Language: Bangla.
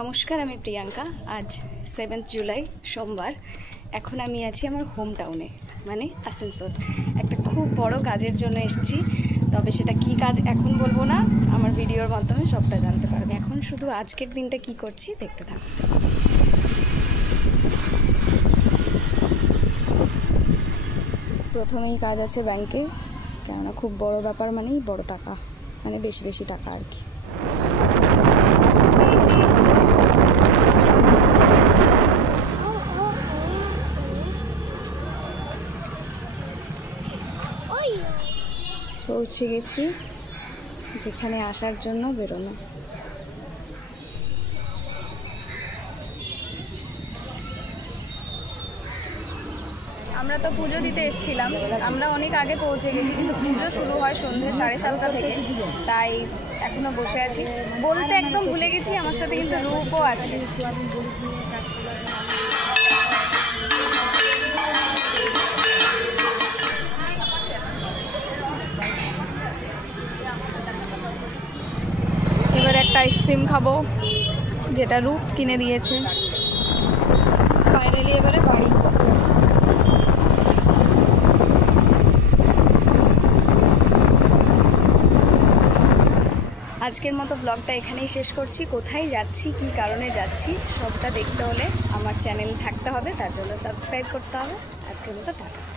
নমস্কার, আমি প্রিয়াঙ্কা। আজ 7 জুলাই সোমবার। এখন আমি আছি আমার হোম টাউনে, মানে আসানসোল। একটা খুব বড় কাজের জন্য এসেছি, তবে সেটা কি কাজ এখন বলবো না, আমার ভিডিওর মাধ্যমে সবটা জানতে পারবে। এখন শুধু আজকের দিনটা কি করছি দেখতে থাকুন। প্রথমেই কাজ আছে ব্যাংকে, কেননা খুব বড় ব্যাপার মানেই বড় টাকা, মানে বেশি বেশি টাকা আর কি। পৌঁছে গেছি যেখানে আসার জন্য বেরোনো। আমরা তো পুজো দিতে এসেছিলাম, আমরা অনেক আগে পৌঁছে গেছি, কিন্তু পুজো শুরু হয় সন্ধ্যে 7:30 থেকে, তাই এখনো বসে আছি। বলতে একদম ভুলে গেছি, আমার সাথে কিন্তু রূপও আছে। এবার একটা আইসক্রিম খাবো, যেটা রূপ কিনে দিয়েছে। ফাইনালি এবারে বাড়ি। আজকের মতো ব্লগটা এখানেই শেষ করছি। কোথায় যাচ্ছি, কী কারণে যাচ্ছি, সবটা দেখতে হলে আমার চ্যানেল থাকতে হবে, তার জন্য সাবস্ক্রাইব করতে হবে। আজকের মতো টাটা।